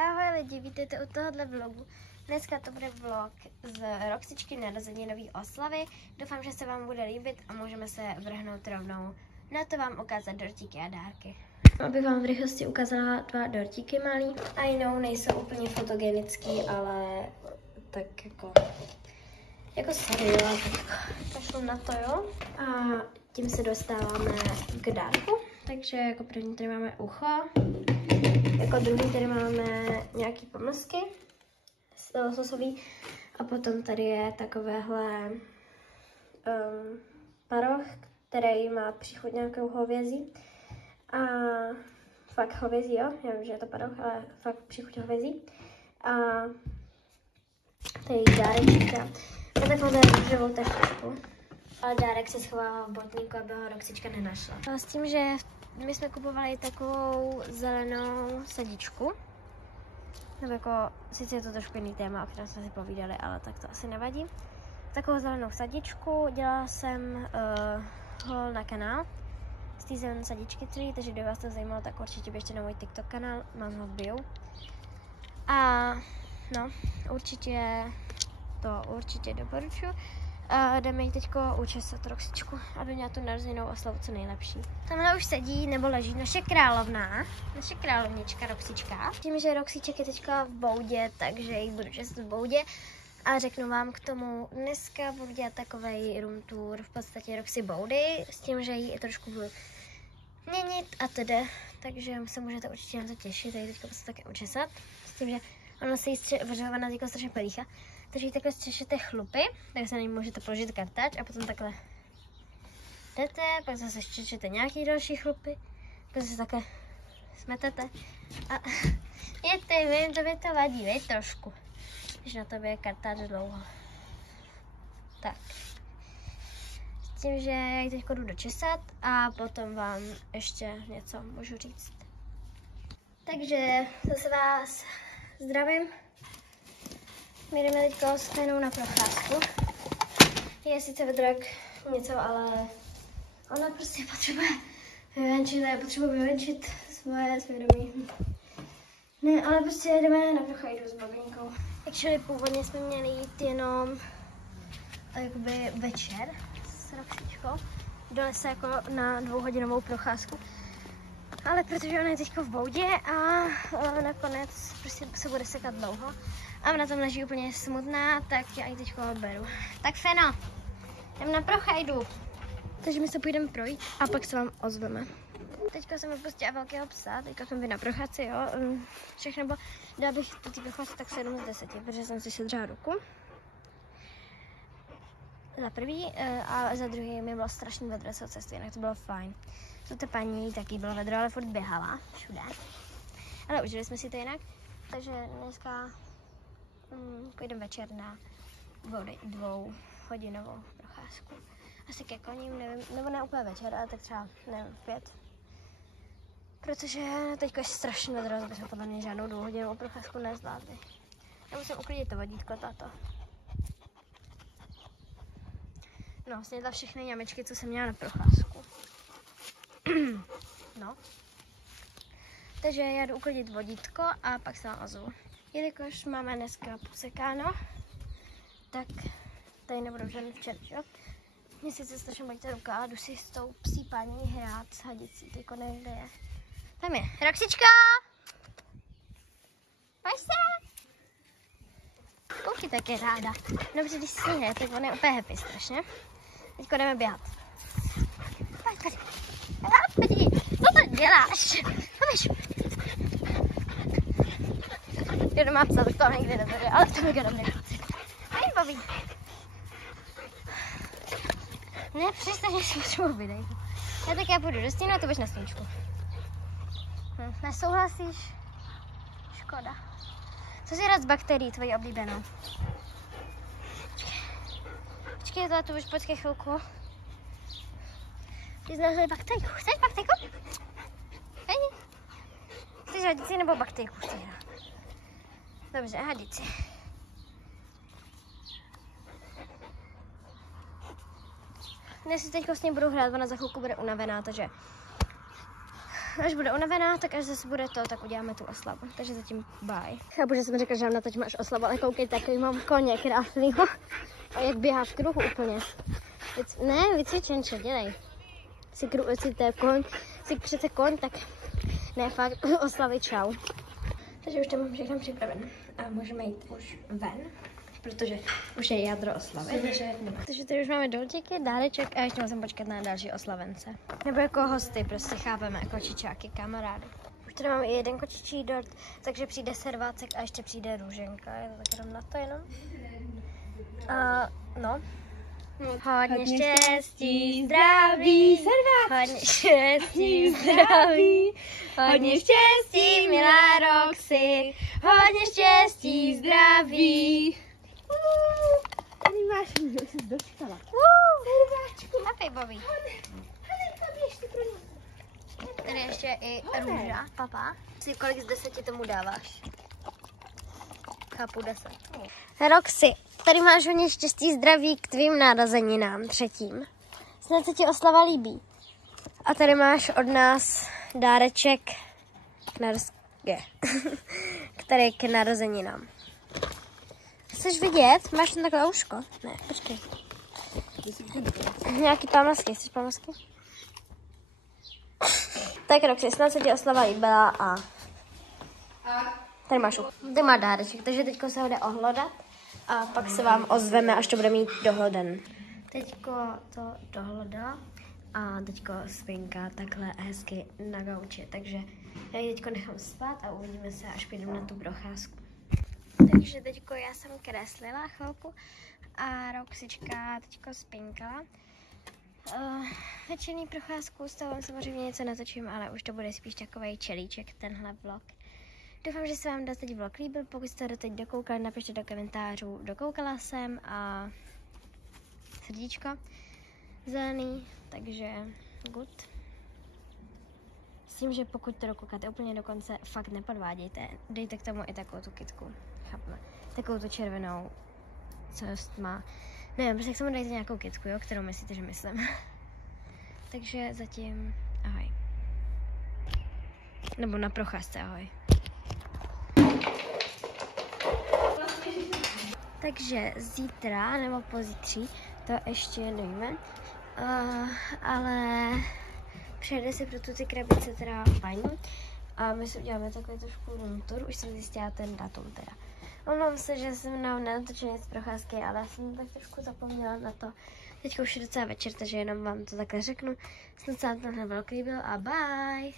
Ahoj lidi, vítejte u tohohle vlogu. Dneska to bude vlog z Roxičky narozeninové oslavy. Doufám, že se vám bude líbit a můžeme se vrhnout rovnou na to vám ukázat dortíky a dárky. Abych vám v rychlosti ukázala dva dortíky malý. A jinou nejsou úplně fotogenický, ale tak jako sorry, tak kašlu na to, jo. A tím se dostáváme k dárku. Takže jako první tady máme ucho. Jako druhý tady máme nějaký pomlsky lososový a potom tady je takovéhle paroh, který má příchuť nějakou hovězí a fakt hovězí, jo, já vím, že je to paroh, ale fakt příchuť hovězí a tady dárečka a takovou růžovou taštičku. Ale dárek se schovává v botníku, aby ho Roxička nenašla. A s tím, že my jsme kupovali takovou zelenou sadičku. Nebo jako, sice je to trošku jiný téma, o kterém jsme si povídali, ale tak to asi nevadí. Takovou zelenou sadičku, dělala jsem haul na kanál z té zelené sadičky celý, takže kdyby vás to zajímalo, tak určitě běžte na můj TikTok kanál, mám ho v bio. A no, určitě doporučuji. Jdeme jí teďko učesat Roxičku, aby měla tu narozeninovou oslavu co nejlepší. Tamhle už sedí nebo leží naše královna, naše královnička Roxička. Tím, že Roxiček je teďka v boudě, takže ji budu česat v boudě. A řeknu vám k tomu, dneska budu dělat takovej room tour, v podstatě Roxy boudy, s tím, že ji trošku budu měnit a tedy. Takže se můžete určitě na to těšit, tady teďka prostě také učesat. S tím, že ona se jí ona teďka strašně pelícha. Takže ji takhle střešete chlupy, tak se na ní můžete položit kartáč a potom takhle jdete, pak zase střešete nějaký další chlupy, pak zase takhle smetete a vím, tobě to vadí, vej trošku, když na tobě je kartáč dlouho. Tak, s tím, že já ji teď jdu dočesat a potom vám ještě něco můžu říct. Takže zase vás zdravím. My jdeme teďka s Fénou na procházku. Je sice vedrak něco, ale ona prostě potřebuje vyvenčit svoje svědomí. Ne, ale prostě jdeme na procházku s babinkou. Actually původně jsme měli jít jenom jakoby večer s Roxičkou do lesa jako na 2hodinovou procházku. Ale protože ona je teďka v boudě a nakonec prostě se bude sekat dlouho a ona tam leží úplně smutná, tak já ji teďka odberu. Tak Feno, jdem na prochajdu. Takže my se půjdeme projít a pak se vám ozveme. Teďka jsem vypustila velkého psa, teďka jsme byli na procházce, jo. Všechno bylo, dala bych do té procházky tak 7 z 10, protože jsem si sedřela ruku. Za prvý a za druhý mi bylo strašně vedro celou cestu, jinak to bylo fajn. Toto paní taky bylo vedro, ale furt běhala všude. Ale užili jsme si to jinak, takže dneska půjdeme večer na 2hodinovou procházku. Asi ke koním, nevím, nebo ne úplně večer, ale tak třeba, nevím, 5. Protože teďka je strašně vedro, bychom podle mě žádnou 2hodinovou procházku nezvládli. Já musím uklidit to vodítko, tato. No, snědla všechny ňamičky, co jsem měla na procházku. No. Takže já jdu uklidit vodítko a pak se vám ozvu. Jelikož máme dneska posekáno, tak tady nebudou žádný včerč, jo? Mně sice strašně bolí ta ruka, ale jdu si s tou psí paní hrát s hadicí, teďko nevím, kde je. Tam je. Roxička! Pojď se! Koukej, tak je ráda. Dobře, když si hraje, tak on je úplně happy strašně. Teďko jdeme běhat. Pojď. Co to děláš? Pojď. Kdo má psa, tak to někdy nebude, ale to mega dobrý. Hej, Bobby. Ne, přestaň, že si potřebuji videjku. Já půjdu do stínu a ty budeš na sluníčku. Nesouhlasíš? Škoda. Co si rád z bakterií, tvojí oblíbenou? Počkej, to už počkej chvilku. Ty znáš bakteriku. Chceš bakteriku? Hej. Chceš hadici nebo bakteriku? Dobře, hadici. Dnes si teďko s ním budu hrát, ona za chvilku bude unavená, takže až bude unavená, tak až zase bude to, tak uděláme tu oslavu. Takže zatím bye. Chápu, že jsem řekla, že na teď máš oslavu, ale koukejte, takový mám koně krásnýho. A jak běhá v kruhu úplně. Ne, vycvičenče, dělej. Si to je koň, si přece koň, tak ne, fakt, oslavy, čau. Takže už to mám všechno připraven a můžeme jít už ven, protože už je jádro oslavy, takže tady už máme doltíky, dáreček a ještě musím počkat na další oslavence. Nebo jako hosty, prostě chápeme, kočičáky, kamarády. Už tady máme i jeden kočičí dort, takže přijde servácek a ještě přijde růženka, je to tak jenom na to jenom. No. Hodně štěstí, zdraví, hodně štěstí, zdraví, hodně štěstí, milá Roxy, hodně štěstí, zdraví. Tady máš, už jsi dostala. Serváčku. Napej, Bobby. Hanelka, běž ty pro ní. Tady ještě i růža, papa. Kolik z 10 tomu dáváš? Chápu 10. Roxy, tady máš hodně štěstí, zdraví k tvým narozeninám 3. Snad se ti oslava líbí. A tady máš od nás dáreček který k narozeninám. Chceš vidět? Máš tam takové uško? Ne, počkej. Nějaký pamlsky, chceš pamlsky? Tak Roxy, snad se ti oslava líbila a tady máš Tady má dáreček, takže teďko se ho jde ohlodat a pak se vám ozveme, až to bude mít dohloden. Teďko to dohlodala a teďko spinká takhle hezky na gauči, takže já ji teďko nechám spát a uvidíme se, až půjdeme na tu procházku. Takže teďko já jsem kreslila chvilku a Roxička teďko spinkala. Večerní procházku, s toho samozřejmě něco natočím, ale už to bude spíš takovej čelíček, tenhle vlog. Doufám, že se vám doteď vlog líbil, pokud jste doteď dokoukali, napište do komentářů, dokoukala jsem a srdíčko zelený, takže good. S tím, že pokud to dokoukáte úplně do konce, fakt nepodvádějte, dejte k tomu i takovou tu kytku, chápeme, takovou tu červenou, co má, nevím, prostě k tomu dejte nějakou kytku, jo, kterou myslíte, že myslím. Takže zatím ahoj. Nebo na procházce ahoj. Takže zítra nebo pozítří, to ještě nevíme, ale přejede si pro tu ty krabice teda fajn. A my si uděláme takový trošku room tour, už jsem zjistila ten datum teda. Omlouvám se, že jsem nenatočila nic z procházky, ale já jsem tak trošku zapomněla na to. Teďka už je docela večer, takže jenom vám to takhle řeknu. Snad se vám tenhle vlog líbil a bye!